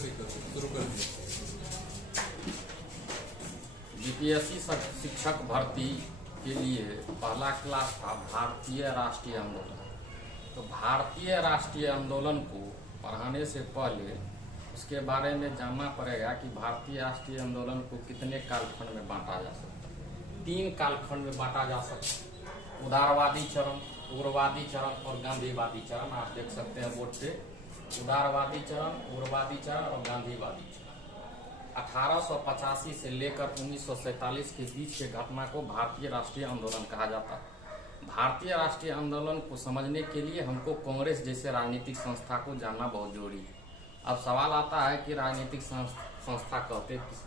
शुरू कर दिया। बीपीएससी शिक्षक भर्ती के लिए पहला क्लास था भारतीय राष्ट्रीय आंदोलन। तो भारतीय राष्ट्रीय आंदोलन को पढ़ाने से पहले उसके बारे में जानना पड़ेगा कि भारतीय राष्ट्रीय आंदोलन को कितने कालखंड में बांटा जा सकता है। 3 कालखंड में बांटा जा सकता है, उदारवादी चरण, उग्रवादी चरण और गांधीवादी चरण। आप देख सकते हैं बोर्ड पे, उदारवादी चरण, उग्रवादी चरण और गांधीवादी चरण। 1885 से लेकर 1947 के बीच के घटना को भारतीय राष्ट्रीय आंदोलन कहा जाता है। भारतीय राष्ट्रीय आंदोलन को समझने के लिए हमको कांग्रेस जैसे राजनीतिक संस्था को जानना बहुत जरूरी है। अब सवाल आता है कि राजनीतिक संस्था कहते किसे?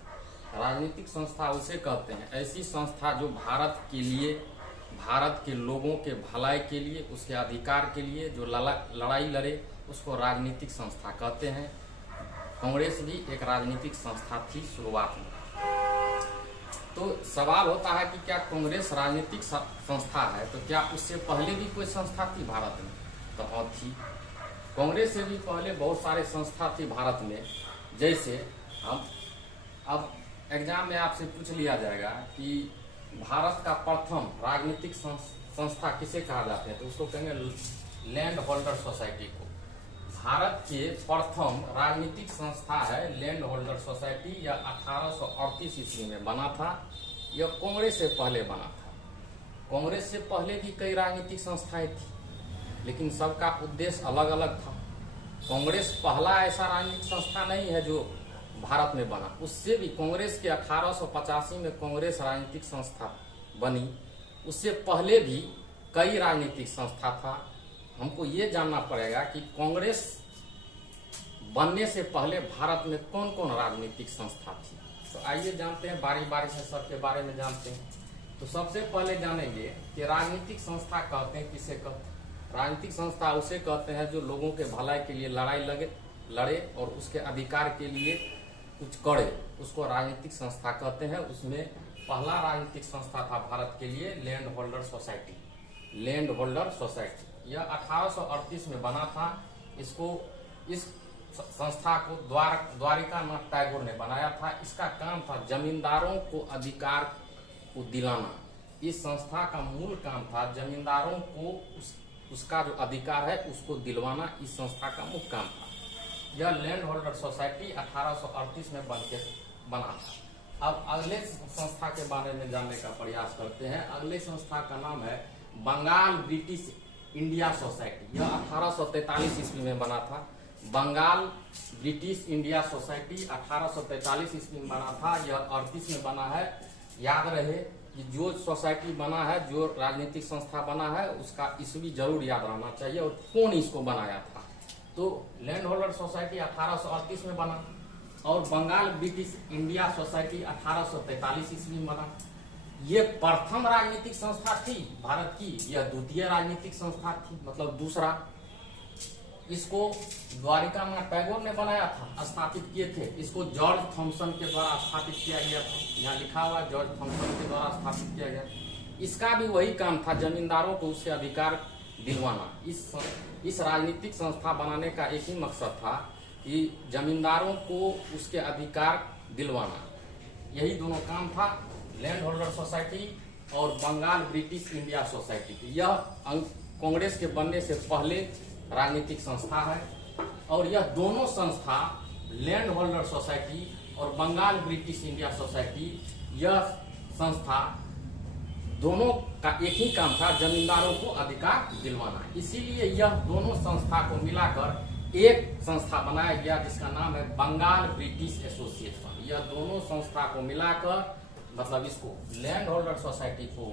राजनीतिक संस्था उसे कहते हैं ऐसी संस्था जो भारत के लिए, भारत के लोगों के भलाई के लिए, उसके अधिकार के लिए जो लड़ाई लड़े, उसको राजनीतिक संस्था कहते हैं। कांग्रेस भी एक राजनीतिक संस्था थी शुरुआत में। तो सवाल होता है कि क्या कांग्रेस राजनीतिक संस्था है, तो क्या उससे पहले भी कोई संस्था थी भारत में? तो हाँ थी। कांग्रेस से भी पहले बहुत सारे संस्था थी भारत में। जैसे हम अब एग्जाम में आपसे पूछ लिया जाएगा कि भारत का प्रथम राजनीतिक संस्था किसे कहा जाते हैं, तो उसको कहेंगे लैंड होल्डर सोसाइटी को। भारत के प्रथम राजनीतिक संस्था है लैंड होल्डर सोसाइटी। यह 1838 ईस्वी में बना था। यह कांग्रेस से पहले बना था। कांग्रेस से पहले भी कई राजनीतिक संस्थाएं थी, लेकिन सबका उद्देश्य अलग अलग था। कांग्रेस पहला ऐसा राजनीतिक संस्था नहीं है जो भारत में बना। उससे भी कांग्रेस के 1885 में कांग्रेस राजनीतिक संस्था बनी। उससे पहले भी कई राजनीतिक संस्था था। हमको ये जानना पड़ेगा कि कांग्रेस बनने से पहले भारत में कौन कौन राजनीतिक संस्था थी। तो आइए जानते हैं, बारी बारी से सबके बारे में जानते हैं। तो सबसे पहले जानेंगे कि राजनीतिक संस्था कहते हैं किसे कहते हैं। राजनीतिक संस्था उसे कहते हैं जो लोगों के भलाई के लिए लड़े और उसके अधिकार के लिए कुछ करे, उसको राजनीतिक संस्था कहते हैं। उसमें पहला राजनीतिक संस्था था भारत के लिए land holder society. Land holder society यह 1838 में बना था। इस संस्था को द्वारिकानाथ टैगोर ने बनाया था। इसका काम था जमींदारों को अधिकार को दिलाना। इस संस्था का मूल काम था जमींदारों को उसका जो अधिकार है उसको दिलवाना। इस संस्था का मुख्य काम था। यह लैंड होल्डर सोसाइटी 1838 में बना था। अब अगले संस्था के बारे में जानने का प्रयास करते हैं। अगले संस्था का नाम है बंगाल ब्रिटिश इंडिया सोसाइटी। यह 1843 ईस्वी में बना था। बंगाल ब्रिटिश इंडिया सोसाइटी 1843 ईस्वी में बना था। यह 38 में बना है। याद रहे कि जो सोसाइटी बना है, जो राजनीतिक संस्था बना है, उसका ईस्वी जरूर याद रहना चाहिए और कौन इसको बनाया था। तो लैंड होल्डर सोसाइटी 1838 में बना और बंगाल ब्रिटिश इंडिया सोसाइटी 1843 ईस्वी में बना। ये प्रथम राजनीतिक संस्था थी भारत की। यह द्वितीय राजनीतिक संस्था थी, मतलब दूसरा। इसको द्वारिकानाथ टैगोर ने बनाया था, स्थापित किए थे। इसको जॉर्ज थॉमसन के द्वारा स्थापित किया गया था। यहाँ लिखा हुआ जॉर्ज थॉमसन के द्वारा स्थापित किया गया। इसका भी वही काम था, जमींदारों को उसके अधिकार दिलवाना। इस राजनीतिक संस्था बनाने का एक ही मकसद था कि जमींदारों को उसके अधिकार दिलवाना। यही दोनों काम था लैंड होल्डर सोसाइटी और बंगाल ब्रिटिश इंडिया सोसाइटी। यह कांग्रेस के बनने से पहले राजनीतिक संस्था है और यह दोनों संस्था लैंड होल्डर सोसाइटी और बंगाल ब्रिटिश इंडिया सोसाइटी, यह संस्था दोनों का एक ही काम था, जमींदारों को अधिकार दिलवाना। इसीलिए यह दोनों संस्था को मिलाकर एक संस्था बनाया गया जिसका नाम है बंगाल ब्रिटिश एसोसिएशन। यह दोनों संस्था को मिलाकर, मतलब इसको लैंड होल्डर सोसाइटी को,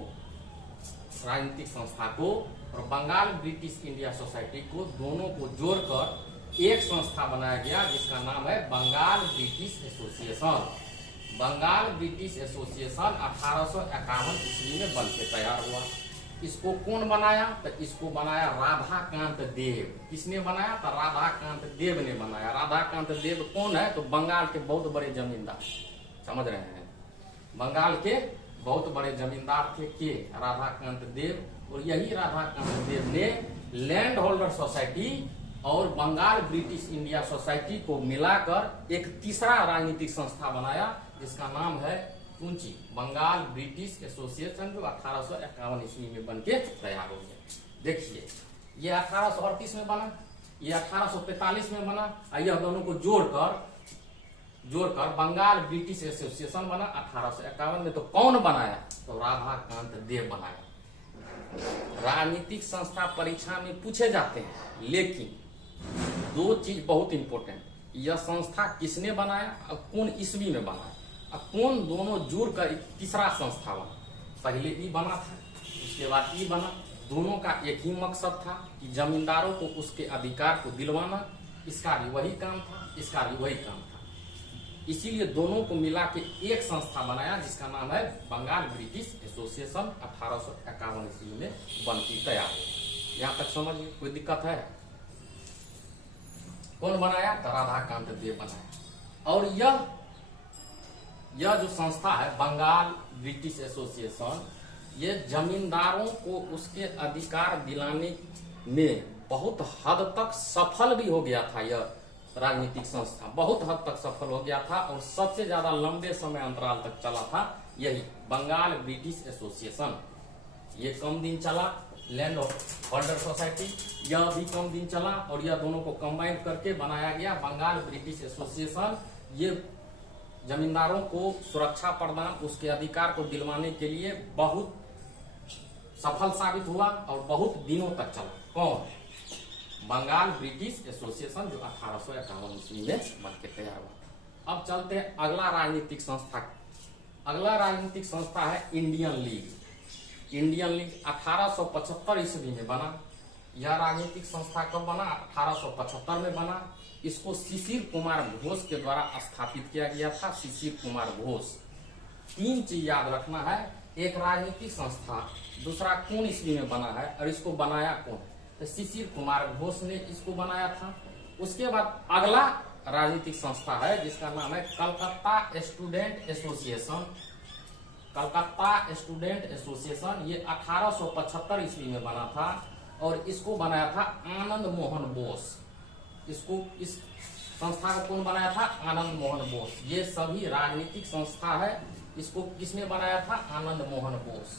राजनीतिक संस्था को, और बंगाल ब्रिटिश इंडिया सोसाइटी को, दोनों को जोड़कर एक संस्था बनाया गया जिसका नाम है Bengal British Association. Bengal British Association 1851 ईस्वी में बन के तैयार हुआ। इसको कौन बनाया? तो इसको बनाया राधाकांत देव। किसने बनाया? तो राधाकांत देव ने बनाया। राधाकांत देव कौन है? तो बंगाल के बहुत बड़े जमींदार, समझ रहे हैं, बंगाल के बहुत बड़े जमींदार थे के राधाकांत देव। और यही राधाकांत देव ने लैंड होल्डर सोसाइटी और बंगाल ब्रिटिश इंडिया सोसाइटी को मिलाकर एक तीसरा राजनीतिक संस्था बनाया जिसका नाम है कुंची, बंगाल ब्रिटिश एसोसिएशन, जो 1851 ईस्वी में बनके तैयार हो गया। देखिए ये 1838 में बना, ये 1845 में बना, और यह दोनों को जोड़कर बंगाल ब्रिटिश एसोसिएशन बना 1851 में। तो कौन बनाया? तो राधाकांत देव बनाया। राजनीतिक संस्था परीक्षा में पूछे जाते हैं, लेकिन दो चीज बहुत इंपॉर्टेंट, यह संस्था किसने बनाया और कौन ईस्वी में बनाया, और कौन दोनों जुड़कर एक तीसरा संस्था बना। पहले ई बना था, उसके बाद ई बना। दोनों का एक ही मकसद था कि जमींदारों को उसके अधिकार को दिलवाना। इसका भी वही काम था, इसका भी वही काम था। इसीलिए दोनों को मिला के एक संस्था बनाया जिसका नाम है बंगाल ब्रिटिश एसोसिएशन। 1851 ईस्वी में बन की तैयार हो। यहाँ तक समझिए, कोई दिक्कत है? कौन बनाया? तो राधाकांत देव बनाया। और यह जो संस्था है बंगाल ब्रिटिश एसोसिएशन, ये जमींदारों को उसके अधिकार दिलाने में बहुत हद तक सफल भी हो गया था। यह राजनीतिक संस्था बहुत हद तक सफल हो गया था और सबसे ज्यादा लंबे समय अंतराल तक चला था यही बंगाल ब्रिटिश एसोसिएशन। ये कम दिन चला। लैंड होल्डर सोसाइटी, यह भी कम दिन चला, और यह दोनों को कंबाइन करके बनाया गया बंगाल ब्रिटिश एसोसिएशन। ये जमींदारों को सुरक्षा प्रदान, उसके अधिकार को दिलवाने के लिए बहुत सफल साबित हुआ और बहुत दिनों तक चला। कौन? बंगाल ब्रिटिश एसोसिएशन, जो 1851 ईस्वी में बनके तैयार हुआ। अब चलते हैं अगला राजनीतिक संस्था। अगला राजनीतिक संस्था है इंडियन लीग। इंडियन लीग 1875 ईस्वी में बना। यह राजनीतिक संस्था कब बना? 1875 में बना। इसको शिशिर कुमार घोष के द्वारा स्थापित किया गया था। शिशिर कुमार घोष। तीन चीज याद रखना है, एक राजनीतिक संस्था, दूसरा कौन ईस्वी में बना है और इसको बनाया कौन। तो शिशिर कुमार घोष ने इसको बनाया था। उसके बाद अगला राजनीतिक संस्था है जिसका नाम है Calcutta student association. Calcutta student association, ये 1875 ईस्वी में बना था और इसको बनाया था आनंद मोहन बोस। इस संस्था को कौन बनाया था? आनंद मोहन बोस। ये सभी राजनीतिक संस्था है, इसको किसने बनाया था? आनंद मोहन बोस।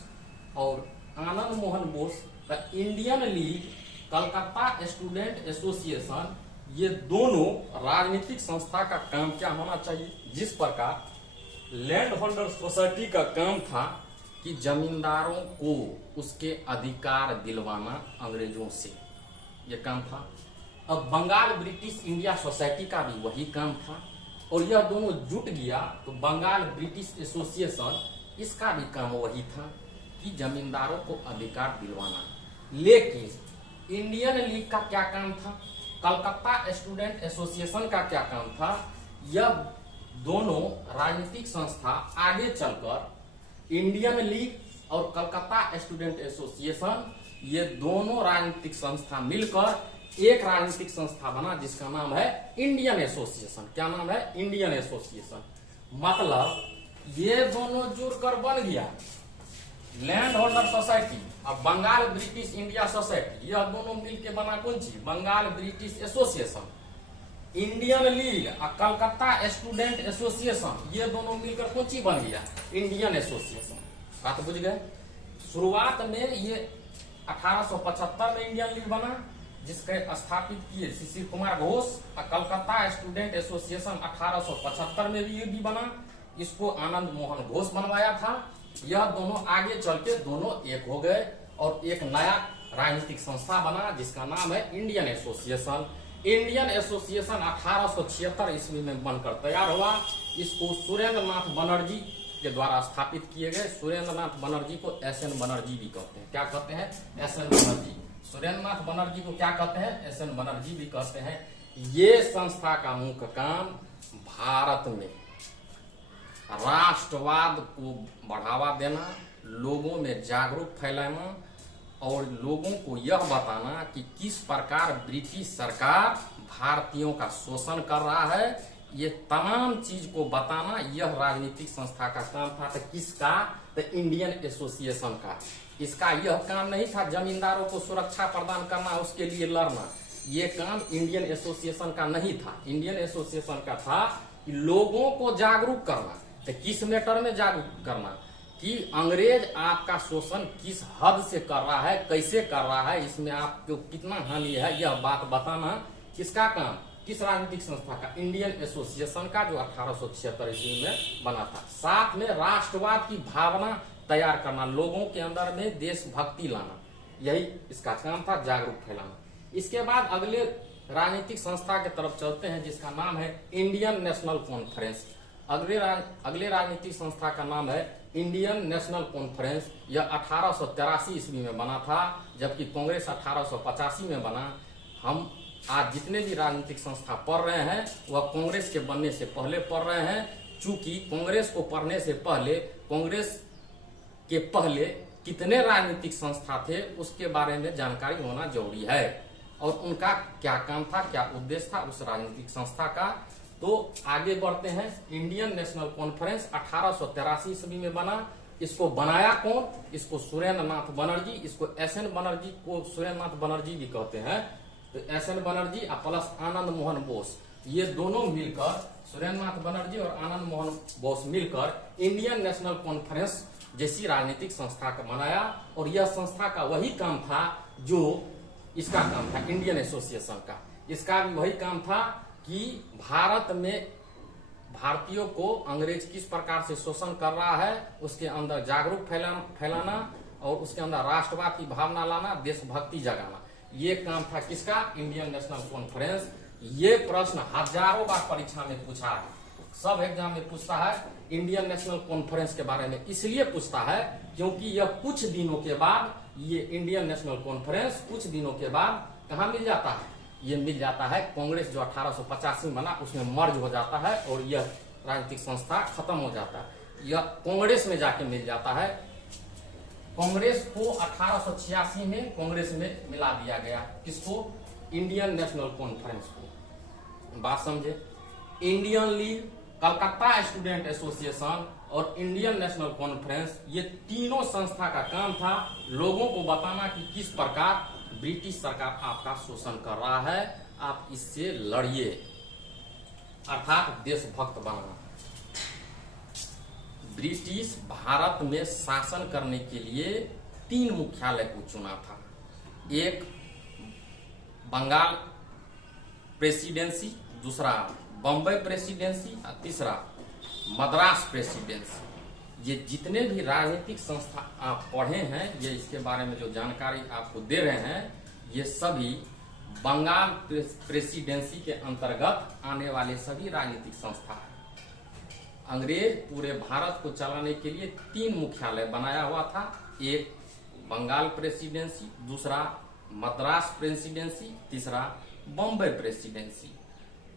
और Anand Mohan Bose the Indian League, Calcutta student association, ये दोनों राजनीतिक संस्था का काम क्या होना चाहिए? जिस प्रकार लैंड होल्डर सोसाइटी का काम था कि जमींदारों को उसके अधिकार दिलवाना अंग्रेजों से, ये काम था। अब बंगाल ब्रिटिश इंडिया सोसाइटी का भी वही काम था और यह दोनों जुट गया तो बंगाल ब्रिटिश एसोसिएशन, इसका भी काम वही था कि जमींदारों को अधिकार दिलवाना। लेकिन इंडियन लीग का क्या काम था? कलकत्ता स्टूडेंट एसोसिएशन का क्या काम था? यह दोनों राजनीतिक संस्था आगे चलकर इंडियन लीग और कलकत्ता स्टूडेंट एसोसिएशन, ये दोनों राजनीतिक संस्था मिलकर एक राजनीतिक संस्था बना जिसका नाम है इंडियन एसोसिएशन। क्या नाम है? Indian association. मतलब ये दोनों जुड़कर बन गया लैंड होल्डर सोसाइटी और बंगाल ब्रिटिश इंडिया सोसाइटी। यह दोनों मिलकर बना कौन चीज? Bengal British Association. Indian League और कलकत्ता स्टूडेंट एसोसिएशन, ये दोनों मिलकर कौन चीज बन गया? Indian association. बात बुझ गए? शुरुआत में ये 1875 में इंडियन लीग बना जिसके स्थापित किए शिशिर कुमार घोष, और कलकत्ता स्टूडेंट एसोसिएशन 1875 में भी बना, इसको आनंद मोहन घोष बनवाया था। यह दोनों आगे चल के दोनों एक हो गए और एक नया राजनीतिक संस्था बना जिसका नाम है इंडियन एसोसिएशन। इंडियन एसोसिएशन 1876 ईस्वी में बनकर तैयार हुआ। इसको सुरेंद्र नाथ बनर्जी के द्वारा स्थापित किए गए। सुरेंद्र नाथ बनर्जी को SN बनर्जी भी कहते हैं। क्या कहते हैं? SN बनर्जी। सुरेंद्र नाथ बनर्जी को क्या कहते हैं? SN बनर्जी भी कहते हैं। ये संस्था का मुख्य काम भारत में राष्ट्रवाद को बढ़ावा देना, लोगों में जागरूक फैलाना और लोगों को यह बताना कि किस प्रकार ब्रिटिश सरकार भारतीयों का शोषण कर रहा है। ये तमाम चीज को बताना यह राजनीतिक संस्था का काम था। तो किसका? तो इंडियन एसोसिएशन का। इसका यह काम नहीं था जमींदारों को सुरक्षा प्रदान करना, उसके लिए लड़ना। ये काम इंडियन एसोसिएशन का नहीं था। इंडियन एसोसिएशन का था कि लोगों को जागरूक करना। तो किस मैटर में जागरूक करना कि अंग्रेज आपका शोषण किस हद से कर रहा है, कैसे कर रहा है, इसमें आपको कितना हानि है, यह बात बताना किसका काम, किस राजनीतिक संस्था का, इंडियन एसोसिएशन का, जो 1876 ईस्वी में बना था। साथ में राष्ट्रवाद की भावना तैयार करना, लोगों के अंदर में देशभक्ति लाना, यही इसका काम था, जागरूक फैलाना। इसके बाद अगले राजनीतिक संस्था की तरफ चलते हैं जिसका नाम है इंडियन नेशनल कॉन्फ्रेंस। अगले राजनीतिक संस्था का नाम है इंडियन नेशनल कॉन्फ्रेंस। यह 1883 ईस्वी में बना था, जबकि कांग्रेस 1885 में बना। हम आज जितने भी राजनीतिक संस्था पढ़ रहे हैं वह कांग्रेस के बनने से पहले पढ़ रहे हैं। चूंकि कांग्रेस को पढ़ने से पहले कांग्रेस के पहले कितने राजनीतिक संस्था थे उसके बारे में जानकारी होना जरूरी है, और उनका क्या काम था, क्या उद्देश्य था उस राजनीतिक संस्था का। तो आगे बढ़ते हैं। इंडियन नेशनल कॉन्फ्रेंस 1883 ईस्वी में बना। इसको बनाया कौन? इसको सुरेंद्र नाथ बनर्जी, इसको एस.एन. बनर्जी को सुरेंद्र नाथ बनर्जी भी कहते हैं। तो एस.एन. बनर्जी प्लस आनंद मोहन बोस, ये दोनों मिलकर, सुरेंद्र नाथ बनर्जी और आनंद मोहन बोस मिलकर इंडियन नेशनल कॉन्फ्रेंस जैसी राजनीतिक संस्था का बनाया। और यह संस्था का वही काम था जो इसका काम था इंडियन एसोसिएशन का। इसका भी वही काम था कि भारत में भारतीयों को अंग्रेज किस प्रकार से शोषण कर रहा है उसके अंदर जागरूक फैलाना और उसके अंदर राष्ट्रवाद की भावना लाना, देशभक्ति जगाना, ये काम था किसका? Indian national conference. ये प्रश्न हजारों बार परीक्षा में पूछा है, सब एग्जाम में पूछता है इंडियन नेशनल कॉन्फ्रेंस के बारे में। इसलिए पूछता है क्योंकि यह कुछ दिनों के बाद, ये इंडियन नेशनल कॉन्फ्रेंस कुछ दिनों के बाद कहाँ मिल जाता है? ये मिल जाता है कांग्रेस जो 1885 में बना उसमें मर्ज हो जाता है और यह राजनीतिक संस्था खत्म हो जाता है। यह कांग्रेस में जाके मिल जाता है। कांग्रेस को 1886 में कांग्रेस में मिला दिया गया। किसको? इंडियन नेशनल कॉन्फ्रेंस को। बात समझे? Indian League, Calcutta student association और इंडियन नेशनल कॉन्फ्रेंस, ये तीनों संस्था का काम था लोगों को बताना कि किस प्रकार ब्रिटिश सरकार आपका शोषण कर रहा है, आप इससे लड़िए, अर्थात देशभक्त बनना। ब्रिटिश भारत में शासन करने के लिए 3 मुख्यालय को चुना था। एक बंगाल प्रेसिडेंसी, दूसरा बम्बई प्रेसिडेंसी और तीसरा मद्रास प्रेसिडेंसी। ये जितने भी राजनीतिक संस्था आप पढ़े हैं, ये इसके बारे में जो जानकारी आपको दे रहे हैं, ये सभी बंगाल प्रेसिडेंसी के अंतर्गत आने वाले सभी राजनीतिक संस्था हैं। अंग्रेज पूरे भारत को चलाने के लिए 3 मुख्यालय बनाया हुआ था। एक बंगाल प्रेसिडेंसी, दूसरा मद्रास प्रेसिडेंसी, तीसरा बम्बई प्रेसिडेंसी।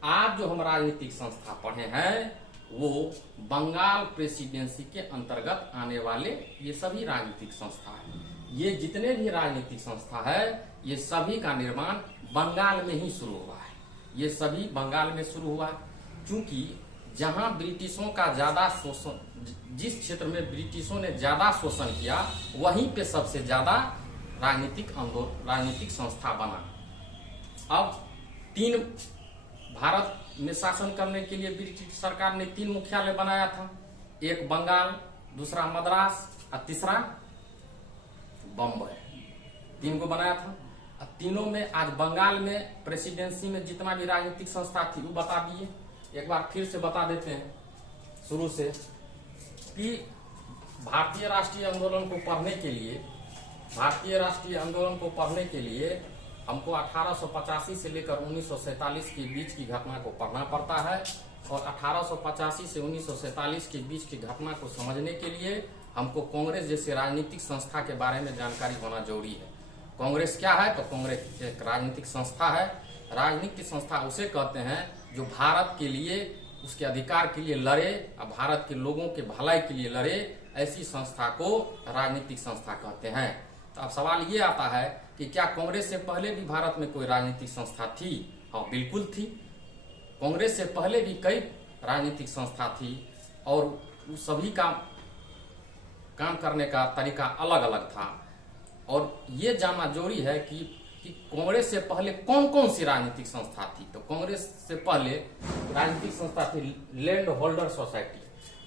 आज जो हम राजनीतिक संस्था पढ़े हैं वो बंगाल प्रेसिडेंसी के अंतर्गत आने वाले ये सभी राजनीतिक संस्था है। ये जितने भी राजनीतिक संस्था है ये सभी का निर्माण बंगाल में ही शुरू हुआ है। ये सभी बंगाल में शुरू हुआ क्योंकि जहां ब्रिटिशों का ज्यादा शोषण, जिस क्षेत्र में ब्रिटिशों ने ज्यादा शोषण किया वहीं पे सबसे ज्यादा राजनीतिक संस्था बना। अब 3 भारत में शासन करने के लिए ब्रिटिश सरकार ने 3 मुख्यालय बनाया था। एक बंगाल, दूसरा मद्रास और तीसरा बम्बई। 3 को बनाया था। अब तीनों में आज बंगाल में प्रेसिडेंसी में जितना भी राजनीतिक संस्था थी वो बता दिए। एक बार फिर से बता देते हैं शुरू से कि भारतीय राष्ट्रीय आंदोलन को पढ़ने के लिए हमको 1885 से लेकर 1947 के बीच की घटना को पढ़ना पड़ता है। और 1885 से 1947 के बीच की घटना को समझने के लिए हमको कांग्रेस जैसे राजनीतिक संस्था के बारे में जानकारी होना जरूरी है। कांग्रेस क्या है? तो कांग्रेस एक राजनीतिक संस्था है। राजनीतिक संस्था उसे कहते हैं जो भारत के लिए, उसके अधिकार के लिए लड़े और भारत के लोगों के भलाई के लिए लड़े, ऐसी संस्था को राजनीतिक संस्था कहते हैं। तो अब सवाल ये आता है कि क्या कांग्रेस से पहले भी भारत में कोई राजनीतिक संस्था थी? हाँ, बिल्कुल थी। कांग्रेस से पहले भी कई राजनीतिक संस्था थी और सभी का काम करने का तरीका अलग अलग था। और ये जानना जरूरी है कि कि कांग्रेस से पहले कौन कौन सी राजनीतिक संस्था थी। तो कांग्रेस से पहले राजनीतिक संस्था थी लैंड होल्डर सोसाइटी।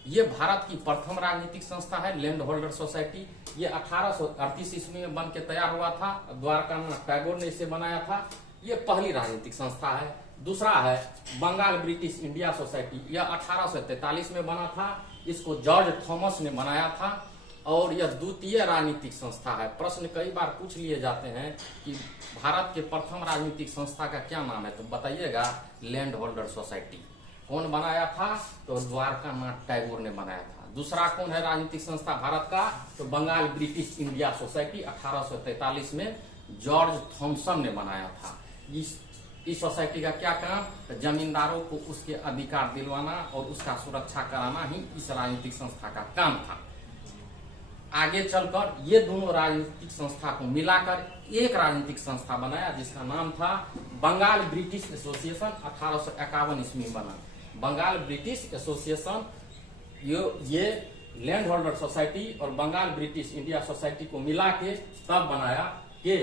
ये भारत की प्रथम राजनीतिक संस्था है लैंड होल्डर सोसाइटी। ये 1838 ईस्वी में बन के तैयार हुआ था। द्वारकानाथ टैगोर ने इसे बनाया था। ये पहली राजनीतिक संस्था है। दूसरा है बंगाल ब्रिटिश इंडिया सोसाइटी। यह 1843 में बना था। इसको जॉर्ज थॉमस ने बनाया था और यह द्वितीय राजनीतिक संस्था है। प्रश्न कई बार पूछ लिए जाते हैं कि भारत के प्रथम राजनीतिक संस्था का क्या नाम है, तो बताइएगा लैंड होल्डर सोसाइटी। कौन बनाया था, तो द्वारकानाथ टैगोर ने बनाया था। दूसरा कौन है राजनीतिक संस्था भारत का, तो बंगाल ब्रिटिश इंडिया सोसाइटी 1843 में जॉर्ज थॉमसन ने बनाया था। इस सोसाइटी का क्या काम, तो जमींदारों को उसके अधिकार दिलवाना और उसका सुरक्षा कराना ही इस राजनीतिक संस्था का काम था। आगे चलकर ये दोनों राजनीतिक संस्था को मिलाकर एक राजनीतिक संस्था बनाया जिसका नाम था बंगाल ब्रिटिश एसोसिएशन। 1851 ईस्वी में बना बंगाल ब्रिटिश एसोसिएशन। ये लैंड होल्डर सोसाइटी और बंगाल ब्रिटिश इंडिया सोसाइटी को मिला के तब बनाया कि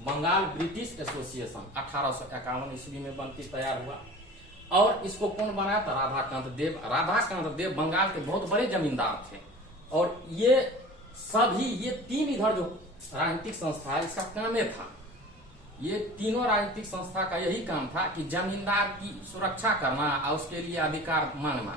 बंगाल ब्रिटिश एसोसिएशन 1851 ईस्वी में बनकर तैयार हुआ। और इसको कौन बनाया था, राधाकांत देव। राधाकांत देव बंगाल के बहुत बड़े जमींदार थे और ये तीन इधर जो राजनीतिक संस्था है इसका काम ये था। ये तीनों राजनीतिक संस्था का यही काम था कि जमींदार की सुरक्षा करना और उसके लिए अधिकार मांगना,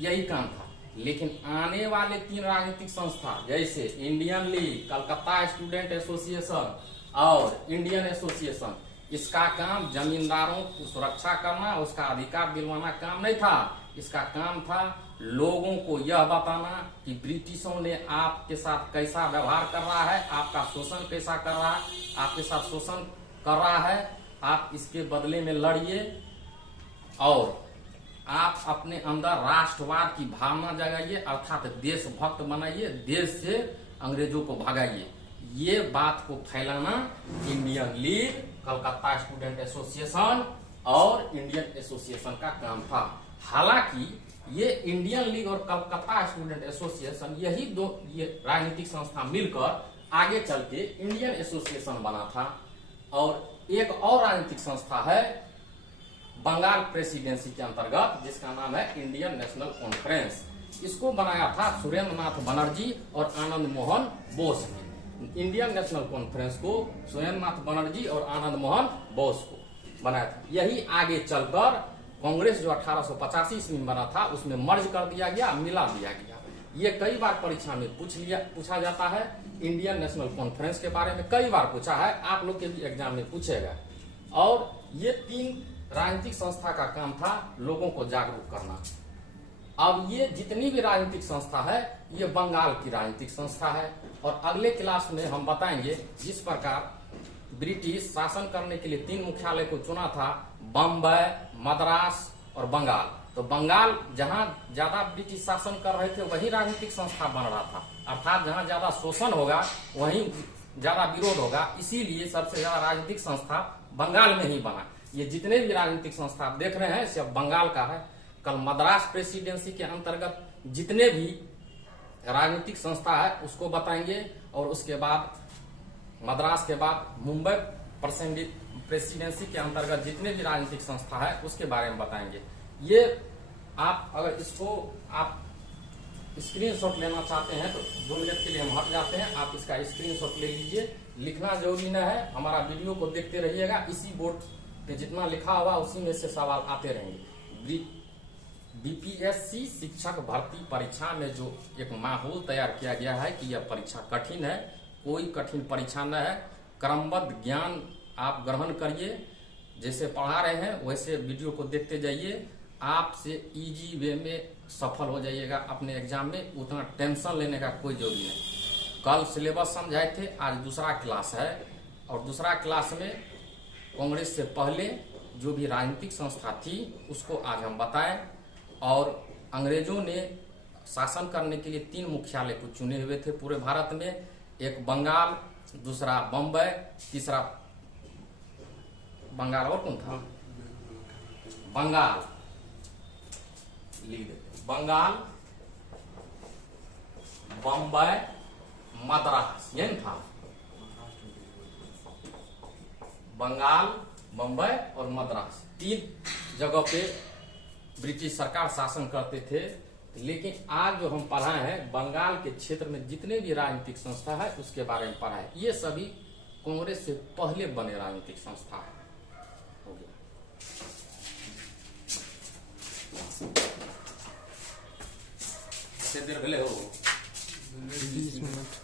यही काम था। लेकिन आने वाले तीन राजनीतिक संस्था जैसे Indian League, Calcutta student association और इंडियन एसोसिएशन, इसका काम जमींदारों की सुरक्षा करना, उसका अधिकार दिलवाना काम नहीं था। इसका काम था लोगों को यह बताना कि ब्रिटिशों ने आपके साथ कैसा व्यवहार कर रहा है, आपका शोषण कैसा कर रहा है, आपके साथ शोषण कर रहा है, आप इसके बदले में लड़िए और आप अपने अंदर राष्ट्रवाद की भावना जगाइए, अर्थात देशभक्त बनाइए, देश से अंग्रेजों को भगाइए। ये बात को फैलाना Indian League, Calcutta student association और इंडियन एसोसिएशन का काम था। हालांकि ये इंडियन लीग और कलकत्ता स्टूडेंट एसोसिएशन यही दो ये राजनीतिक संस्था मिलकर आगे चल के इंडियन एसोसिएशन बना था। और एक और राजनीतिक संस्था है बंगाल प्रेसिडेंसी के अंतर्गत जिसका नाम है इंडियन नेशनल कॉन्फ्रेंस। इसको बनाया था सुरेंद्र नाथ बनर्जी और आनंद मोहन बोस ने। इंडियन नेशनल कॉन्फ्रेंस को सुरेंद्र नाथ बनर्जी और आनंद मोहन बोस को बनाया था। यही आगे चलकर कांग्रेस जो 1885 ईस्वी में बना था उसमें मर्ज कर दिया गया, मिला दिया गया। ये कई बार परीक्षा में पूछा जाता है। इंडियन नेशनल कॉन्फ्रेंस के बारे में कई बार पूछा है, आप लोग के भी एग्जाम में पूछेगा। और ये तीन राजनीतिक संस्था का काम था लोगों को जागरूक करना। अब ये जितनी भी राजनीतिक संस्था है ये बंगाल की राजनीतिक संस्था है। और अगले क्लास में हम बताएंगे जिस प्रकार ब्रिटिश शासन करने के लिए तीन मुख्यालय को चुना था, बम्बई, मद्रास और बंगाल। तो बंगाल जहां ज्यादा ब्रिटिश शासन कर रहे थे वही राजनीतिक संस्था बन रहा था, अर्थात जहां ज्यादा शोषण होगा वहीं ज्यादा विरोध होगा। इसीलिए सबसे ज्यादा राजनीतिक संस्था बंगाल में ही बना। ये जितने भी राजनीतिक संस्था आप देख रहे हैं सब बंगाल का है। कल मद्रास प्रेसिडेंसी के अंतर्गत जितने भी राजनीतिक संस्था है उसको बताएंगे और उसके बाद मद्रास के बाद मुंबई प्रेसिडेंसी के अंतर्गत जितने भी राजनीतिक संस्था है उसके बारे में बताएंगे। ये आप अगर इसको आप स्क्रीनशॉट लेना चाहते हैं तो 2 मिनट के लिए हम हट जाते हैं, आप इसका स्क्रीनशॉट ले लीजिए। लिखना जरूरी न है, हमारा वीडियो को देखते रहिएगा। इसी बोर्ड पे जितना लिखा हुआ उसी में से सवाल आते रहेंगे। बीपीएससी शिक्षक भर्ती परीक्षा में जो एक माहौल तैयार किया गया है कि यह परीक्षा कठिन है, कोई कठिन परीक्षा न है। क्रमबद्ध ज्ञान आप ग्रहण करिए, जैसे पढ़ा रहे हैं वैसे वीडियो को देखते जाइए। आपसे इजी वे में सफल हो जाइएगा अपने एग्जाम में, उतना टेंशन लेने का कोई जरूरी नहीं। कल सिलेबस समझाए थे, आज दूसरा क्लास है और दूसरा क्लास में कांग्रेस से पहले जो भी राजनीतिक संस्था थी उसको आज हम बताएं। और अंग्रेजों ने शासन करने के लिए 3 मुख्यालय को चुने हुए थे पूरे भारत में, एक बंगाल, दूसरा बम्बई, तीसरा बंगाल और कौन था, बंगाल बंगाल, बम्बई, मद्रास, यही था। बंगाल, मुंबई और मद्रास, 3 जगह पे ब्रिटिश सरकार शासन करते थे। लेकिन आज जो हम पढ़ाए हैं, बंगाल के क्षेत्र में जितने भी राजनीतिक संस्था है उसके बारे में पढ़ा है। ये सभी कांग्रेस से पहले बने राजनीतिक संस्था है। हो गया। कितने देर भेले हो? 20 मिनट।